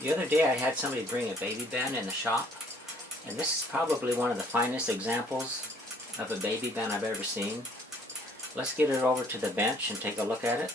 The other day I had somebody bring a baby band in the shop, and this is probably one of the finest examples of a baby band I've ever seen. Let's get it over to the bench and take a look at it.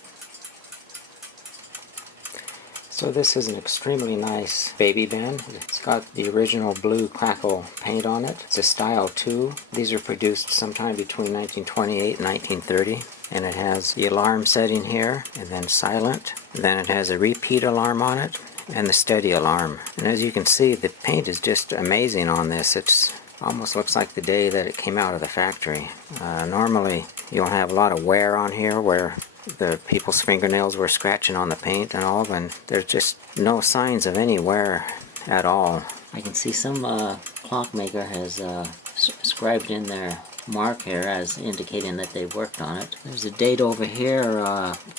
So this is an extremely nice baby band. It's got the original blue Crackle paint on it. It's a style 2. These are produced sometime between 1928 and 1930. And it has the alarm setting here, and then silent. And then it has a repeat alarm on it, and the steady alarm. And as you can see, the paint is just amazing on this. It's almost looks like the day that it came out of the factory. Normally you'll have a lot of wear on here where the people's fingernails were scratching on the paint and all, and there's just no signs of any wear at all. I can see some clockmaker has scribed in their mark here as indicating that they worked on it. There's a date over here,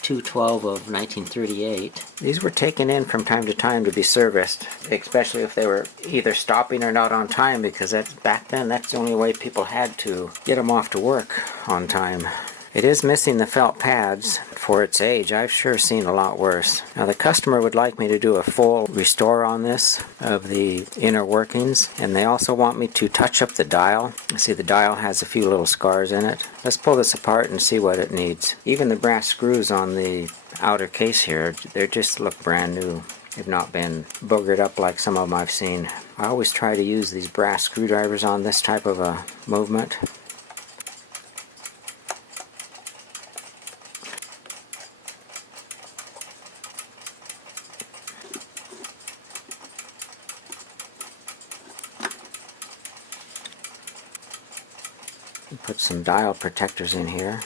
2/12 of 1938. These were taken in from time to time to be serviced, especially if they were either stopping or not on time, because back then that's the only way people had to get them off to work on time. It is missing the felt pads for its age. I've sure seen a lot worse. Now the customer would like me to do a full restore on this of the inner workings, and they also want me to touch up the dial. See, the dial has a few little scars in it. Let's pull this apart and see what it needs. Even the brass screws on the outer case here, they just look brand new. They've not been boogered up like some of them I've seen. I always try to use these brass screwdrivers on this type of a movement. Put some dial protectors in here.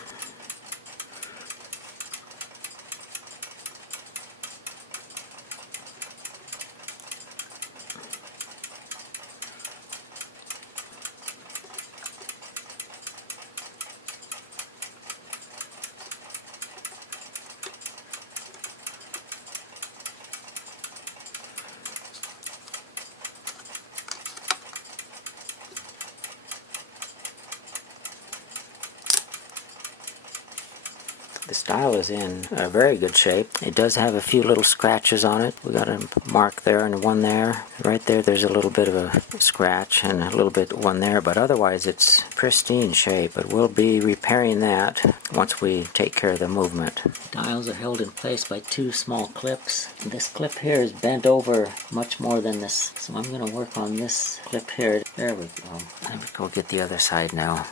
This dial is in a very good shape. It does have a few little scratches on it. We got a mark there and one there. Right there there's a little bit of a scratch and a little bit one there, but otherwise it's pristine shape. But we'll be repairing that once we take care of the movement. Dials are held in place by two small clips. This clip here is bent over much more than this, so I'm going to work on this clip here. There we go. Let me go get the other side now.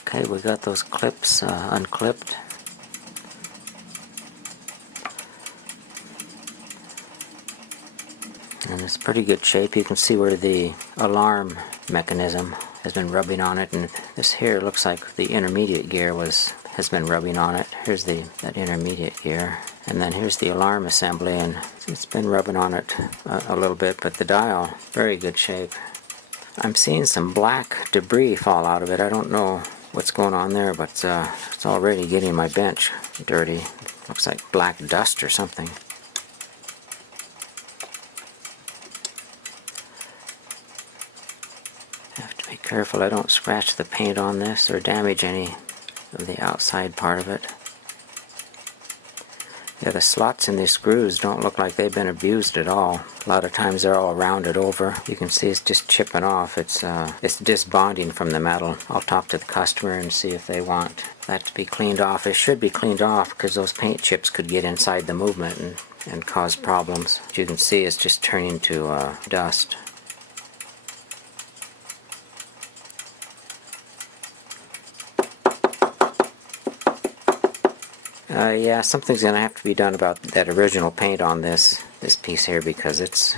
Okay, we got those clips unclipped. And it's pretty good shape. You can see where the alarm mechanism has been rubbing on it, and this here looks like the intermediate gear has been rubbing on it. Here's that intermediate gear, and then here's the alarm assembly, and it's been rubbing on it a little bit, but the dial, very good shape. I'm seeing some black debris fall out of it. I don't know what's going on there, but it's already getting my bench dirty. Looks like black dust or something. I have to be careful I don't scratch the paint on this or damage any of the outside part of it. Yeah, the slots in these screws don't look like they've been abused at all. A lot of times they're all rounded over. You can see it's just chipping off. It's disbonding from the metal. I'll talk to the customer and see if they want that to be cleaned off. It should be cleaned off because those paint chips could get inside the movement and cause problems. As you can see, it's just turning to dust. Yeah, something's going to have to be done about that original paint on this piece here, because it's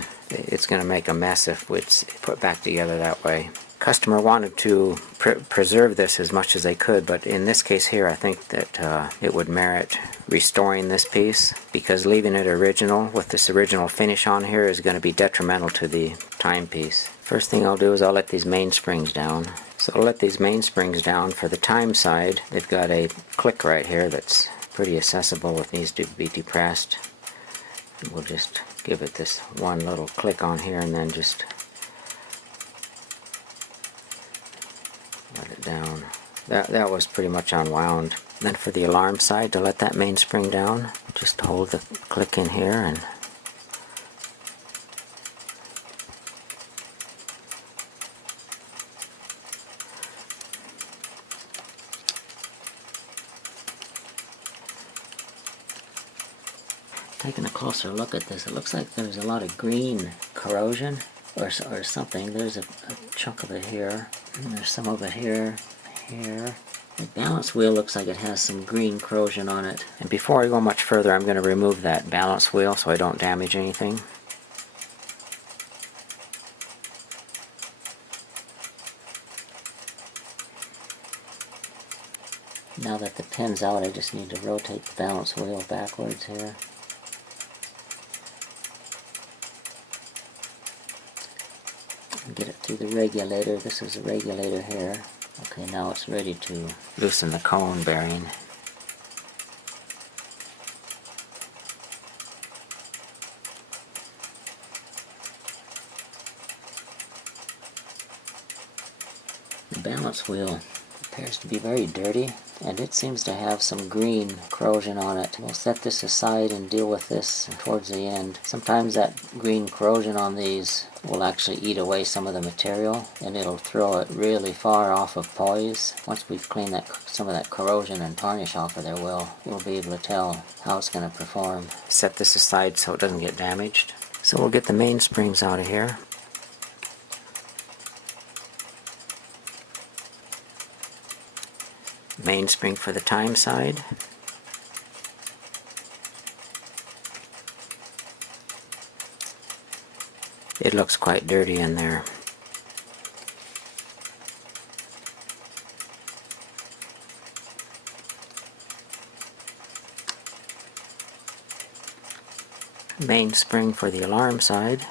going to make a mess if it's put back together that way. Customer wanted to preserve this as much as they could, but in this case here I think that it would merit restoring this piece, because leaving it original with this original finish on here is going to be detrimental to the timepiece. First thing I'll do is I'll let these mainsprings down. So I'll let these mainsprings down. For the time side, they've got a click right here that's pretty accessible. It needs to be depressed. We'll just give it this one little click on here and then just let it down. that was pretty much unwound. Then for the alarm side, to let that mainspring down, just hold the click in here and taking a closer look at this, it looks like there's a lot of green corrosion or something. There's a chunk of it here, and there's some of it here, here. The balance wheel looks like it has some green corrosion on it. And before I go much further, I'm going to remove that balance wheel so I don't damage anything. Now that the pin's out, I just need to rotate the balance wheel backwards here. Get it through the regulator. This is the regulator here. Okay, now it's ready to loosen the cone bearing. The balance wheel appears to be very dirty, and it seems to have some green corrosion on it. We'll set this aside and deal with this towards the end. Sometimes that green corrosion on these will actually eat away some of the material, and it'll throw it really far off of poise. Once we've cleaned some of that corrosion and tarnish off of there, we'll be able to tell how it's going to perform. Set this aside so it doesn't get damaged. So we'll get the mainsprings out of here. Mainspring for the time side. It looks quite dirty in there. Mainspring for the alarm side.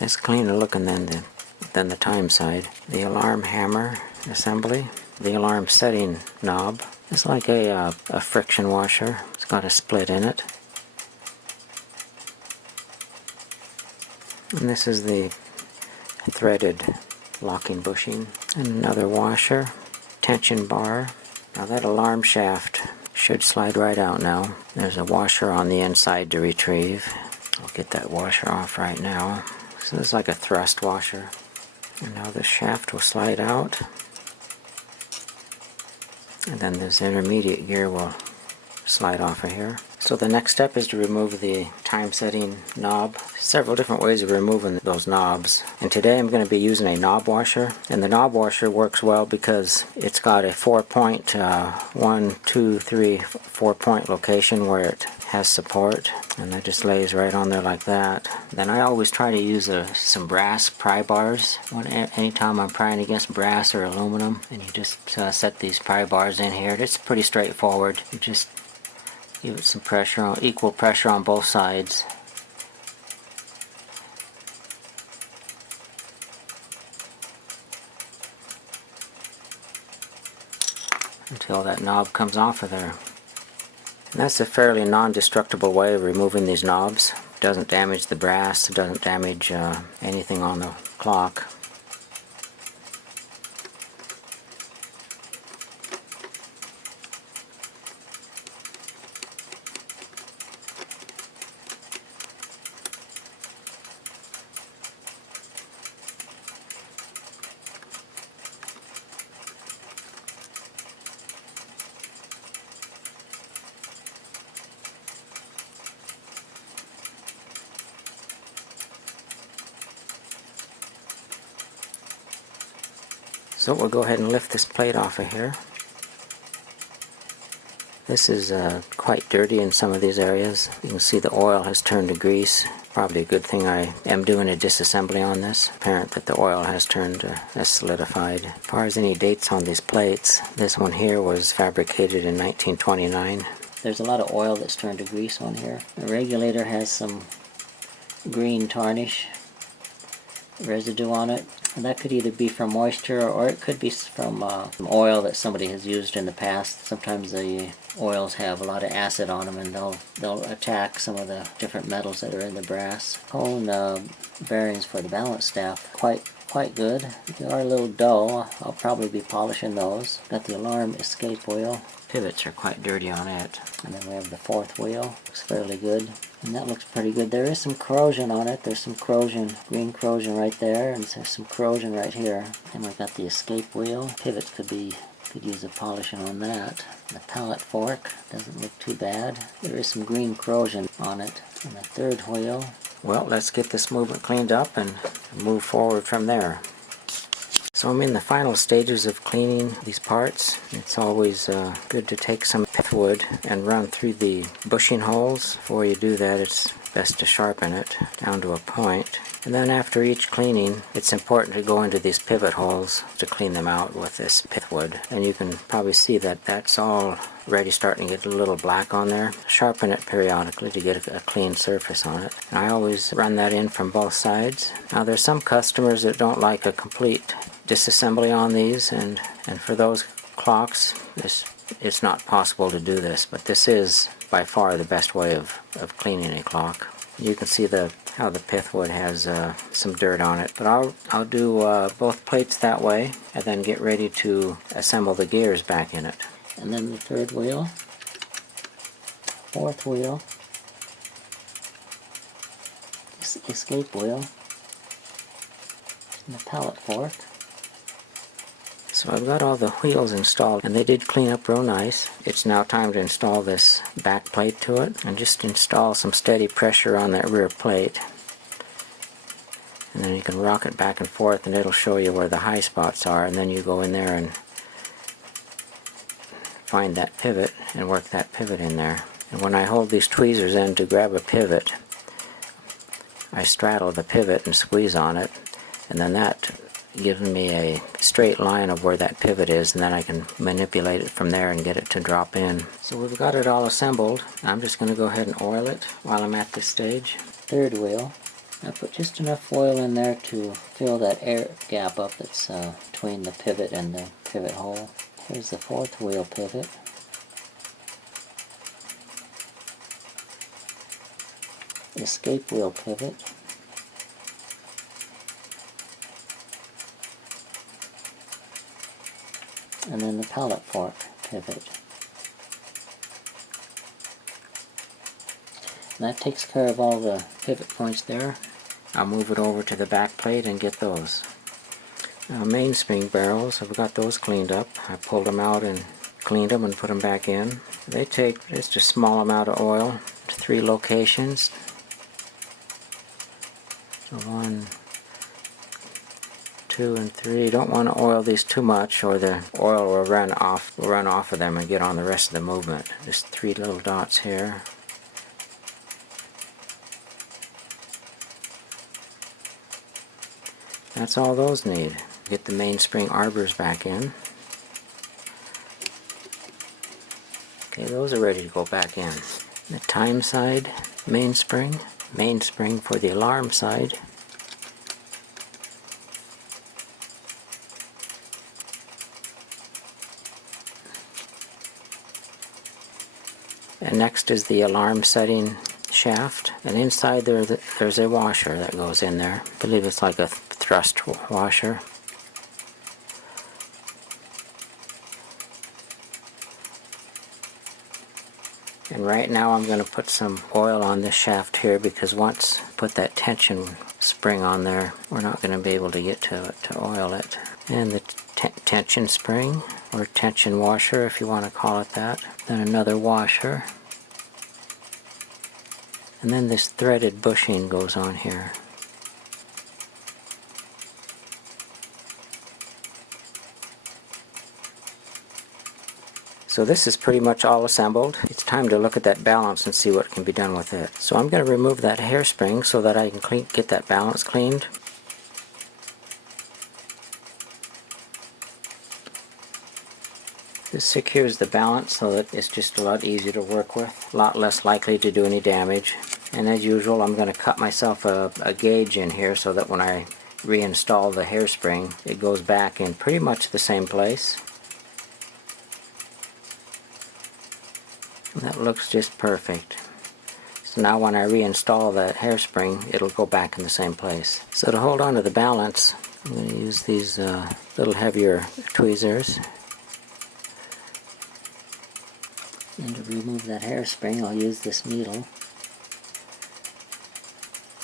It's cleaner looking than the time side. The alarm hammer assembly. The alarm setting knob. It's like a friction washer. It's got a split in it. And this is the threaded locking bushing. And another washer. Tension bar. Now that alarm shaft should slide right out now. There's a washer on the inside to retrieve. I'll get that washer off right now. So this is like a thrust washer. And now the shaft will slide out. And then this intermediate gear will slide off of here. So the next step is to remove the time setting knob. Several different ways of removing those knobs. And today I'm going to be using a knob washer. And the knob washer works well because it's got a 4-point, 1, 2, 3, 4-point location where it has support. And that just lays right on there like that. Then I always try to use some brass pry bars. Anytime I'm prying against brass or aluminum, and you just set these pry bars in here. It's pretty straightforward. You just give it some pressure, equal pressure on both sides. Until that knob comes off of there. And that's a fairly non-destructible way of removing these knobs. It doesn't damage the brass, it doesn't damage anything on the clock. So we'll go ahead and lift this plate off of here. This is quite dirty in some of these areas. You can see the oil has turned to grease. Probably a good thing I am doing a disassembly on this. Apparent that the oil has turned has solidified. As far as any dates on these plates, this one here was fabricated in 1929. There's a lot of oil that's turned to grease on here. The regulator has some green tarnish residue on it. And that could either be from moisture or it could be from oil that somebody has used in the past. Sometimes the oils have a lot of acid on them and they'll attack some of the different metals that are in the brass. Cone bearings for the balance staff, quite good. They are a little dull. I'll probably be polishing those. Got the alarm escape wheel. Pivots are quite dirty on it. And then we have the fourth wheel. Looks fairly good. And that looks pretty good. There is some corrosion on it. There's some corrosion, green corrosion right there, and there's some corrosion right here. And we've got the escape wheel. Pivots could use a polishing on that. The pallet fork doesn't look too bad. There is some green corrosion on it. And the third wheel. Well, let's get this movement cleaned up and move forward from there. So I'm in the final stages of cleaning these parts. It's always good to take some pithwood and run through the bushing holes. Before you do that, it's best to sharpen it down to a point. And then after each cleaning, it's important to go into these pivot holes to clean them out with this pithwood. And you can probably see that that's already starting to get a little black on there. Sharpen it periodically to get a clean surface on it. And I always run that in from both sides. Now there's some customers that don't like a complete disassembly on these, and for those clocks it's not possible to do this, but this is by far the best way of cleaning a clock. You can see how the pithwood has some dirt on it, but I'll do both plates that way and then get ready to assemble the gears back in it. And then the third wheel, fourth wheel, escape wheel, and the pallet fork. So I've got all the wheels installed, and they did clean up real nice. It's now time to install this back plate to it, and just install some steady pressure on that rear plate. And then you can rock it back and forth, and it'll show you where the high spots are, and then you go in there and find that pivot and work that pivot in there. And when I hold these tweezers in to grab a pivot, I straddle the pivot and squeeze on it, and then that gives me a straight line of where that pivot is, and then I can manipulate it from there and get it to drop in. So we've got it all assembled. I'm just going to go ahead and oil it while I'm at this stage. Third wheel. I put just enough oil in there to fill that air gap up that's between the pivot and the pivot hole. Here's the fourth wheel pivot. Escape wheel pivot. And then the pallet fork pivot. And that takes care of all the pivot points there. I'll move it over to the back plate and get those. Now, mainspring barrels, I've got those cleaned up. I pulled them out and cleaned them and put them back in. They take just a small amount of oil to 3 locations. So 1, 2, and 3. You don't want to oil these too much, or the oil will run off of them and get on the rest of the movement. Just 3 little dots here. That's all those need. Get the mainspring arbors back in. Okay, those are ready to go back in. The time side mainspring for the alarm side. And next is the alarm setting shaft, and inside there's a washer that goes in there. I believe it's like a thrust washer. And right now I'm going to put some oil on this shaft here, because once I put that tension spring on there, we're not going to be able to get to it to oil it. And the tension spring, or tension washer if you want to call it that. Then another washer. And then this threaded bushing goes on here. So this is pretty much all assembled. It's time to look at that balance and see what can be done with it. So I'm going to remove that hairspring so that I can get that balance cleaned. This secures the balance so that it's just a lot easier to work with, a lot less likely to do any damage. And as usual, I'm going to cut myself a gauge in here so that when I reinstall the hairspring, it goes back in pretty much the same place. And that looks just perfect. So now when I reinstall the hairspring, it'll go back in the same place. So to hold on to the balance, I'm going to use these little heavier tweezers. And to remove that hairspring, I'll use this needle.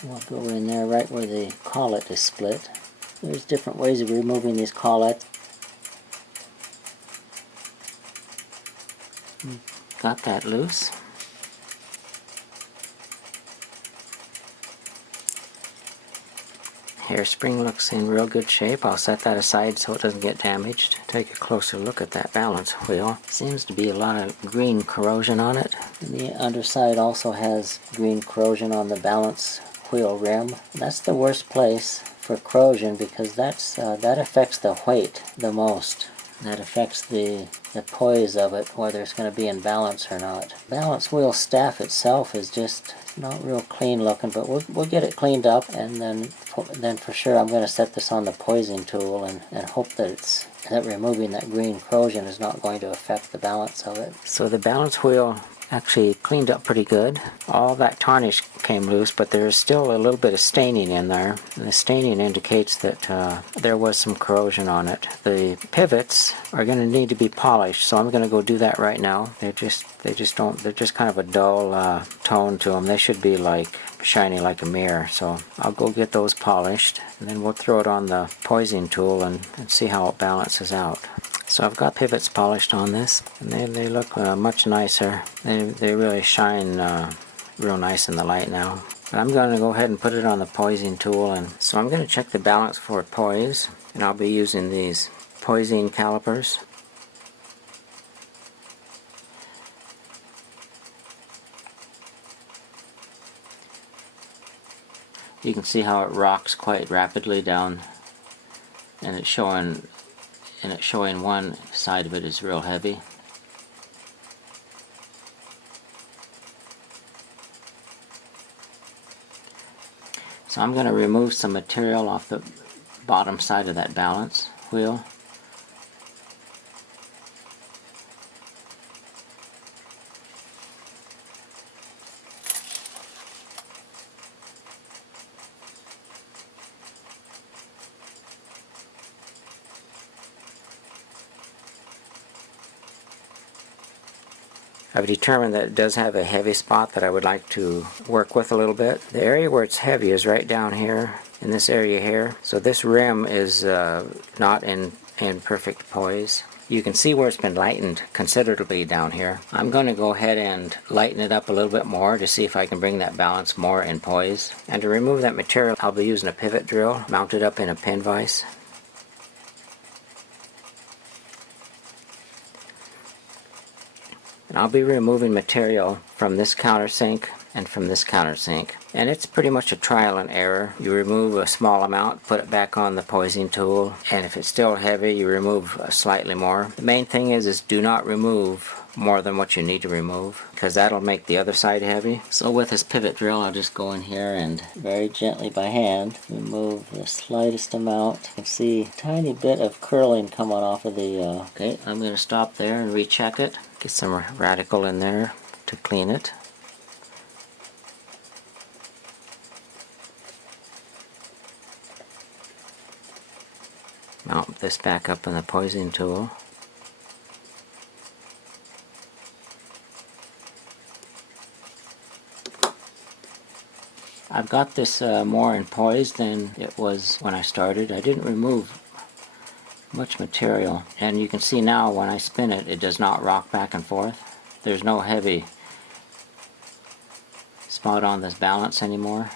We'll go in there right where the collet is split. There's different ways of removing these collets. Got that loose. Hairspring looks in real good shape. I'll set that aside so it doesn't get damaged. Take a closer look at that balance wheel. Seems to be a lot of green corrosion on it. And the underside also has green corrosion on the balance wheel rim. That's the worst place for corrosion because that affects the weight the most. That affects the poise of it, whether it's going to be in balance or not. Balance wheel staff itself is just not real clean looking, but we'll get it cleaned up, and then for sure I'm going to set this on the poising tool and hope that removing that green corrosion is not going to affect the balance of it. So the balance wheel actually cleaned up pretty good. All that tarnish came loose, but there's still a little bit of staining in there. And the staining indicates that there was some corrosion on it. The pivots are going to need to be polished, so I'm going to go do that right now. They're just kind of a dull tone to them. They should be like shiny like a mirror, so I'll go get those polished, and then we'll throw it on the poising tool and see how it balances out. So I've got pivots polished on this, and they look much nicer. They really shine real nice in the light now. But I'm going to go ahead and put it on the poising tool, and so I'm going to check the balance for poise, and I'll be using these poising calipers. You can see how it rocks quite rapidly down, and it's showing one side of it is real heavy. So I'm going to remove some material off the bottom side of that balance wheel. I've determined that it does have a heavy spot that I would like to work with a little bit. The area where it's heavy is right down here, in this area here. So this rim is not in perfect poise. You can see where it's been lightened considerably down here. I'm going to go ahead and lighten it up a little bit more to see if I can bring that balance more in poise. And to remove that material, I'll be using a pivot drill mounted up in a pin vise. And I'll be removing material from this countersink and from this countersink. And it's pretty much a trial and error. You remove a small amount, put it back on the poising tool, and if it's still heavy, you remove slightly more. The main thing is do not remove more than what you need to remove, because that'll make the other side heavy. So with this pivot drill, I'll just go in here and very gently by hand remove the slightest amount. You can see a tiny bit of curling coming off of the... Okay, I'm going to stop there and recheck it. Get some radical in there to clean it. Mount this back up in the poising tool. I've got this more in poise than it was when I started. I didn't remove much material, and you can see now when I spin it, it does not rock back and forth. There's no heavy spot on this balance anymore.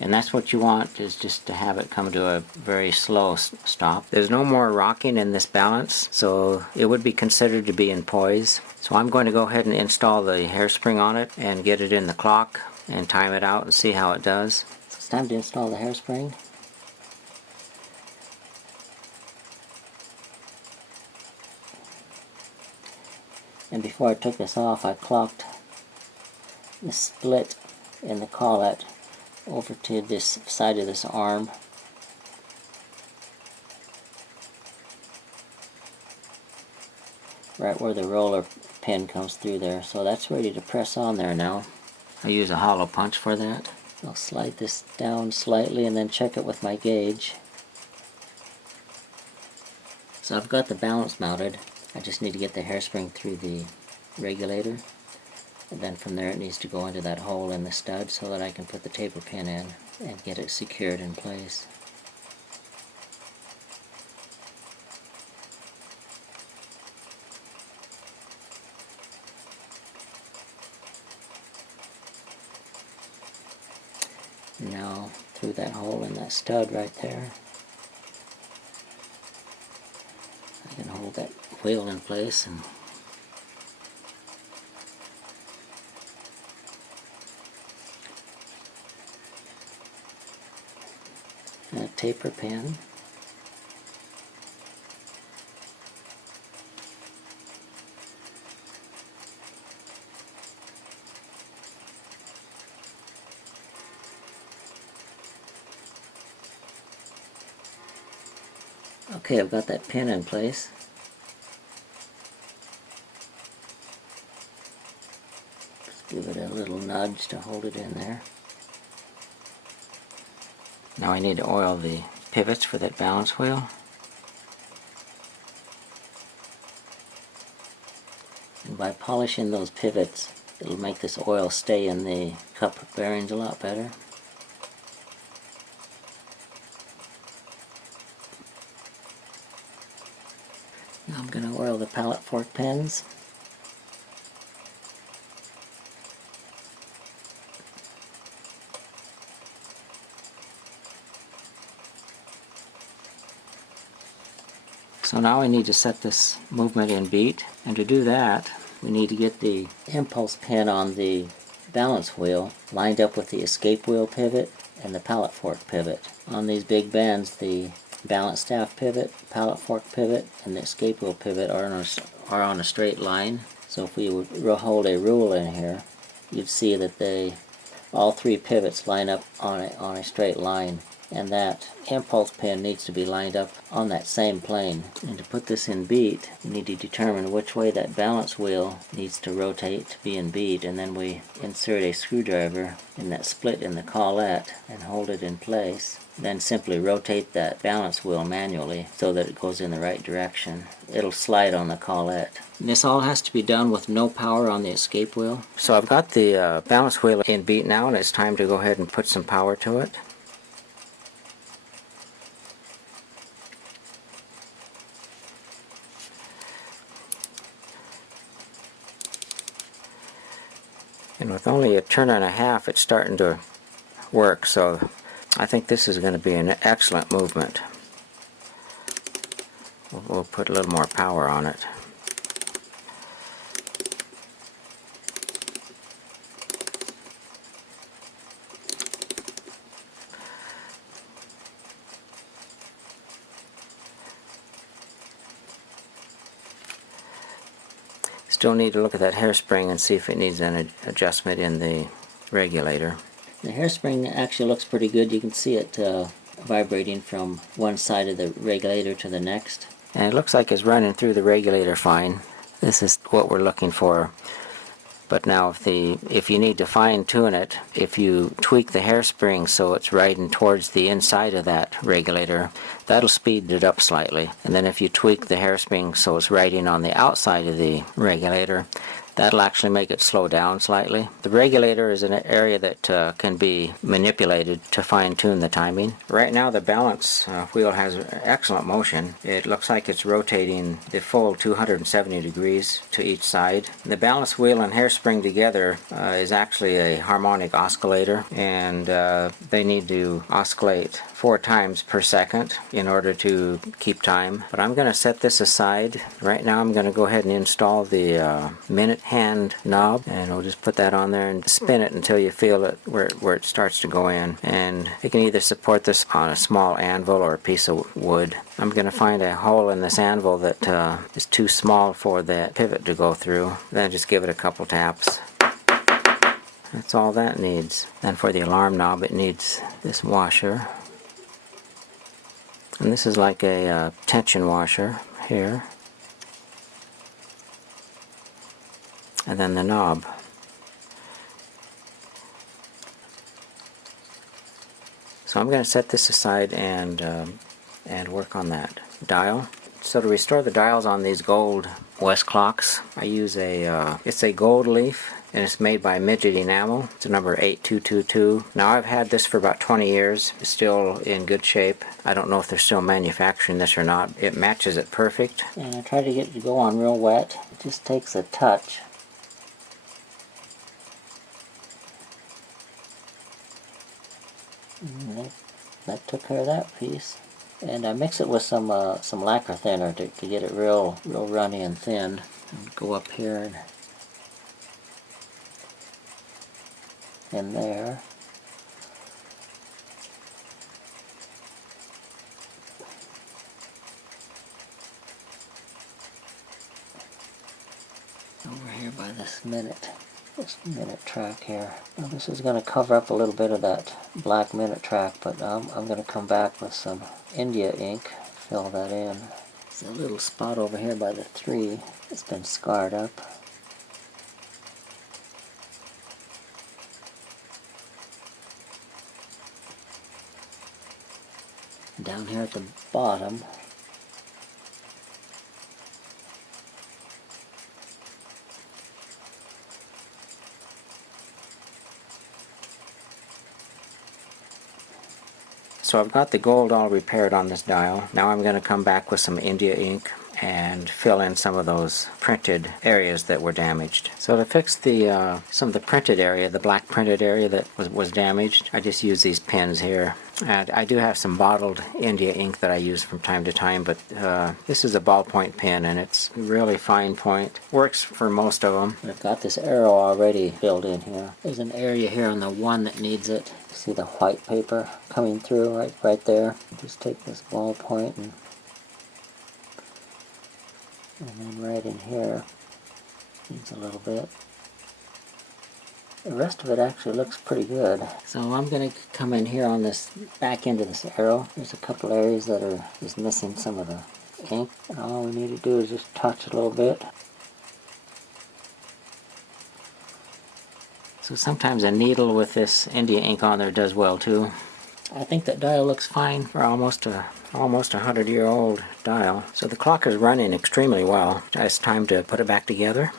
And that's what you want, is just to have it come to a very slow stop. There's no more rocking in this balance, so it would be considered to be in poise. So I'm going to go ahead and install the hairspring on it and get it in the clock and time it out and see how it does. time to install the hairspring. And before I took this off, I clocked the split in the collet over to this side of this arm. Right where the roller pin comes through there. So that's ready to press on there now. I use a hollow punch for that. I'll slide this down slightly and then check it with my gauge. So I've got the balance mounted. I just need to get the hairspring through the regulator. And then from there it needs to go into that hole in the stud so that I can put the taper pin in and get it secured in place. Now through that hole in that stud right there, I can hold that wheel in place and a taper pin. Okay, I've got that pin in place. Just give it a little nudge to hold it in there. Now I need to oil the pivots for that balance wheel. And by polishing those pivots, it'll make this oil stay in the cup bearings a lot better. Now I'm going to oil the pallet fork pins. So now we need to set this movement in beat, and to do that we need to get the Impulse pin on the balance wheel lined up with the escape wheel pivot and the pallet fork pivot. On these big bends, the balance staff pivot, pallet fork pivot, and the escape wheel pivot are on a straight line. So if we would hold a rule in here, you'd see that all three pivots line up on a straight line, and that impulse pin needs to be lined up on that same plane. And to put this in beat, you need to determine which way that balance wheel needs to rotate to be in beat, and then we insert a screwdriver in that split in the collet and hold it in place. Then simply rotate that balance wheel manually so that it goes in the right direction. It'll slide on the collet. And this all has to be done with no power on the escape wheel. So I've got the balance wheel in beat now, and it's time to go ahead and put some power to it. And with only a turn and a half, it's starting to work, so I think this is going to be an excellent movement. We'll put a little more power on it. Still need to look at that hairspring and see if it needs an adjustment in the regulator. The hairspring actually looks pretty good. You can see it vibrating from one side of the regulator to the next. And it looks like it's running through the regulator fine. This is what we're looking for. But now if you need to fine tune it, if you tweak the hairspring so it's riding towards the inside of that regulator, that'll speed it up slightly. And then if you tweak the hairspring so it's riding on the outside of the regulator, that'll actually make it slow down slightly. The regulator is an area that can be manipulated to fine-tune the timing. Right now the balance wheel has excellent motion. It looks like it's rotating the full 270 degrees to each side. The balance wheel and hairspring together is actually a harmonic oscillator, and they need to oscillate 4 times per second in order to keep time. But I'm going to set this aside. Right now I'm going to go ahead and install the minute hand knob, and we'll just put that on there and spin it until you feel it where it starts to go in. And you can either support this on a small anvil or a piece of wood. I'm going to find a hole in this anvil that is too small for the pivot to go through. Then just give it a couple taps. That's all that needs. Then for the alarm knob, it needs this washer. And this is like a tension washer here. And then the knob. So I'm going to set this aside and work on that dial. So to restore the dials on these gold Westclox, I use it's a gold leaf, and it's made by Midget Enamel. It's a number 8222. Now I've had this for about 20 years. It's still in good shape. I don't know if they're still manufacturing this or not. It matches it perfect. And I try to get it to go on real wet. It just takes a touch. And that took care of that piece. And I mix it with some lacquer thinner to get it real runny and thin. And go up here and in there. Over here by this minute track here. Now this is going to cover up a little bit of that black minute track, but I'm going to come back with some India ink, fill that in. There's a little spot over here by the 3 that's been scarred up. Down here at the bottom, so I've got the gold all repaired on this dial. Now I'm going to come back with some India ink and fill in some of those printed areas that were damaged. So to fix some of the printed area, the black printed area that was damaged, I just use these pins here. And I do have some bottled India ink that I use from time to time, but this is a ballpoint pen, and it's really fine point. Works for most of them. I've got this arrow already filled in here. There's an area here on the one that needs it. See the white paper coming through right there. Just take this ballpoint and then right in here needs a little bit. The rest of it actually looks pretty good. So I'm going to come in here on this back end of this arrow. There's a couple areas that are just missing some of the ink, and all we need to do is just touch a little bit. So sometimes a needle with this India ink on there does well too. I think that dial looks fine for almost a 100-year-old dial. So the clock is running extremely well. It's time to put it back together.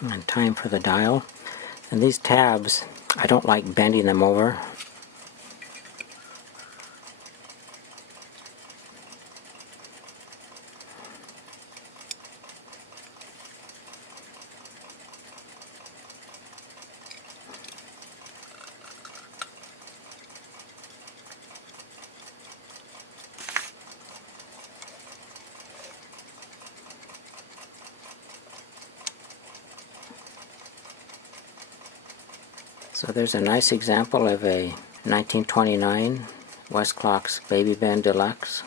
And time for the dial. And these tabs, I don't like bending them over. So there's a nice example of a 1929 Westclox Baby Bend Deluxe.